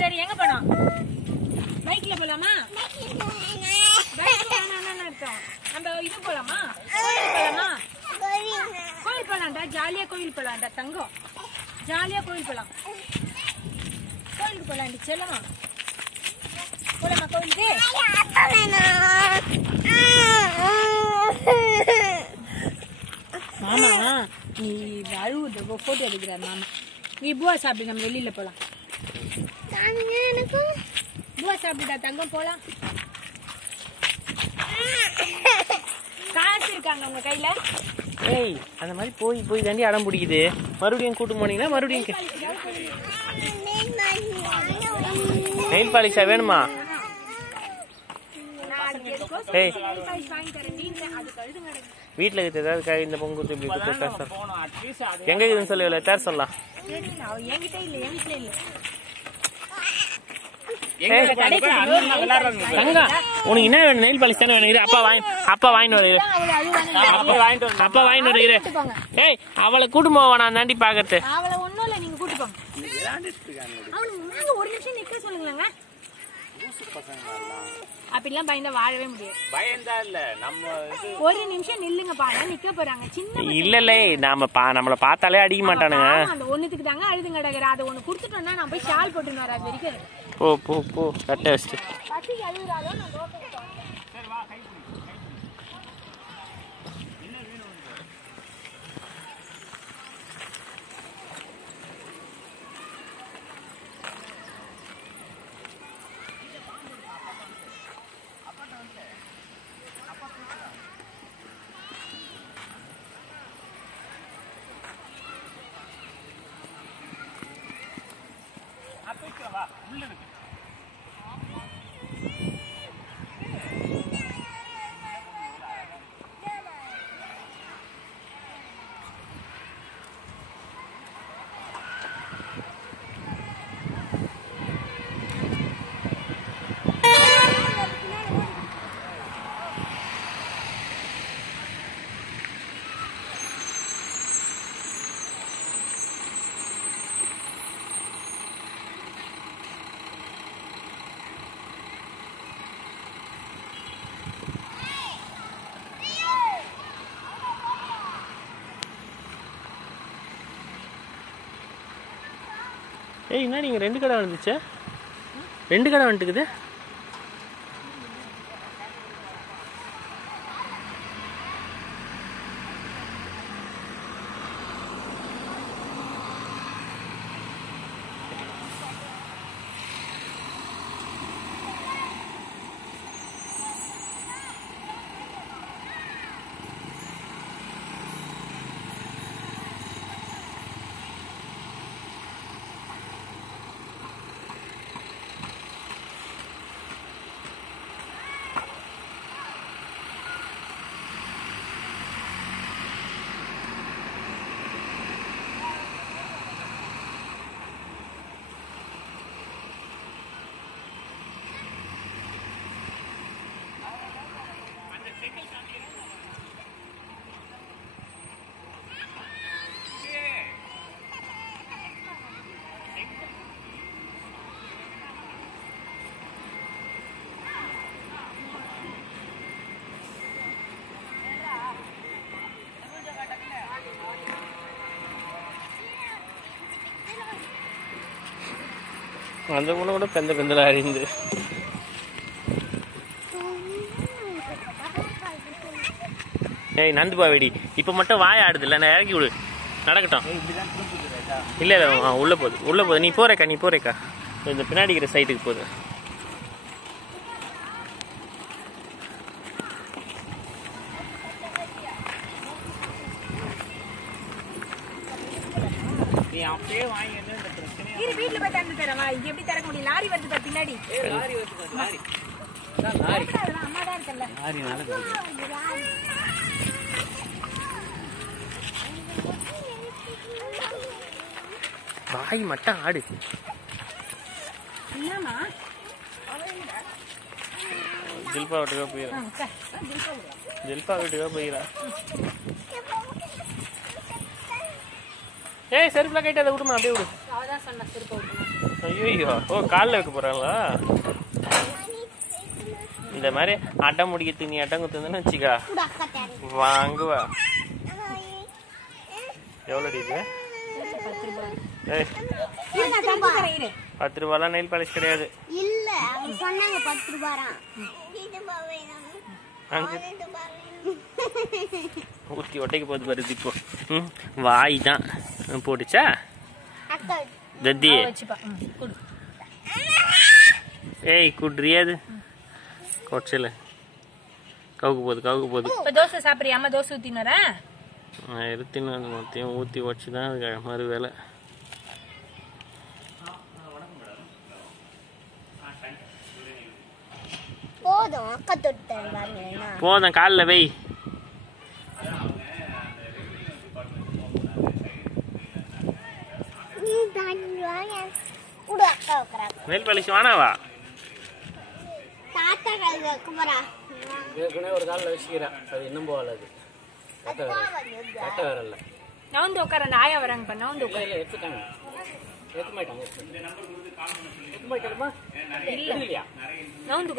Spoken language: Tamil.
சரி எங்க போனோம்? பைக்ல போலாமா? பைக்ல வேணாம்னு அர்த்தம். நம்ம இது போலாமா? கோயில் போலாமா? கோயில் போலாம்டா, ஜாலியா கோயில் போலாம்டா தங்கம். ஜாலியா கோயில் போலாம். கோயிலுக்கு போலாண்டி செல்லமா. போலாமா கோயிலுக்கு? மாமா நீ அழுவுது, போட்டோ எடுக்கிற மாமா. நீ பூவா சாப்பிடு, நம்ம வெளியில போலாம். பூவா சாப்பிடுடா தங்கம், போலாம். காசு இருக்காங்க உங்க கையில? ஏய் அந்த மாதிரி போய் போய் தாண்டி அடம் பிடிக்குது. மறுபடியும் கூட்டு போனீங்கன்னா மறுபடியும் நெயில் பாலிஷா வேணுமா? ஏய் வீட்டுல இருக்குது ஏதாவது இந்த பொங்கு குத்து இப்படி குத்து பேச எங்க இருக்குதுன்னு சொல்லி பேர் சொல்லலாம். உனக்கு என்ன வேணும்? நெயில் பாலிஷ் தானே வேணும். அப்பா வாங்கிட்டு வருகிறேன். ஏய் அவளை கூட்டு போவா நான் தாண்டி பாக்குறது. அவளை ஒண்ணும் இல்ல, நீங்க கூட்டு போங்க. ஒரு நிமிஷம் நிக்க சொல்லுங்களேங்க. அப்படிலாம் பயந்தா வாழவே முடியாது. பயந்தா இல்ல, நம்ம ஒரு நிமிஷம் நில்லுங்கப்பா, நிக்க போறாங்க சின்ன. இல்ல நம்மள பார்த்தாலே அடிக்க மாட்டானுங்க. அந்த ஒண்ணுத்துக்கு தாங்க அழுதுங்க கிடக்குற. அதை ஒண்ணு குடுத்துட்டோம்னா நான் போய் ஷால் போட்டுன்னு வர அது வரைக்கும். போ கட்ட வச்சுட்டு பசி அழுகுறாலும் நான் நோக்கிட்டோம். ஏய் என்ன நீங்க 2 கடை வந்துச்சு? 2 கடை வந்துட்டுக்குது. அந்த பொண்ணு கூட பெந்தல அறிந்து ஏய் நந்து பாவேடி இப்ப மட்டும் வாய ஆடுது இல்ல, நான் இறக்கி விடு நடக்கட்டும். இல்ல உள்ள போகுது நீ போறேக்கா இந்த பின்னாடி இருக்கிற சைட்டுக்கு போகுது. நீ அப்படியே வாங்கி வீட்டுல போய் திறந்து தரவா? இங்க எப்படி திறக்க முடியும்? லாரி வருது பின்னாடி. அம்மா தான் இருக்கல. வாய் மட்டும் ஆடு. என்னமா ஜில்பா வீட்டுக்கா போயிடா. ஜில்பா வீட்டுக்கா போயிடா. ஏய் செருப்புல கைட்டு அதை விடுமா அப்படியே விடு. அவதான் சொன்னா செருப்பு விடணும். ஐயோ ஓ காலில் வைக்க போறாங்களா? இந்த மாதிரி அட்டம் முடிக்கிறதுக்கு நீ அட்டம் குத்துன்னு வச்சுக்கா வாங்குவா. எவ்வளோடி இது? 10 ரூபாலாம் நெயில் பாலிஷ் கிடையாது. ஊற்றி ஒட்டைக்கு போது வருது இப்போ. வாய் தான் போட்டுச்சா தத்தி? ஏய் குட்ரியாது கொச்சல கவுக்கு போகுது. இப்போ தோசை சாப்பிட்றியா? அம்மா தோசை ஊற்றினாரா? இருத்தின்னு அது மொத்தையும் ஊற்றி வச்சு தான் அது மறு வேலை. போதும் காலில் வை. நெல் பாலிஷ் வானாவா? ஒரு காலில் வச்சுக்கிறேன். அது இன்னும் போகல. அது கட்ட வரல. நவுந்து உட்கார. அந்த ஆயா வராங்க. நவுந்து உட்கார. எடுத்துட்டாங்க. எடுத்து மாட்டாங்க. இல்ல நவுந்து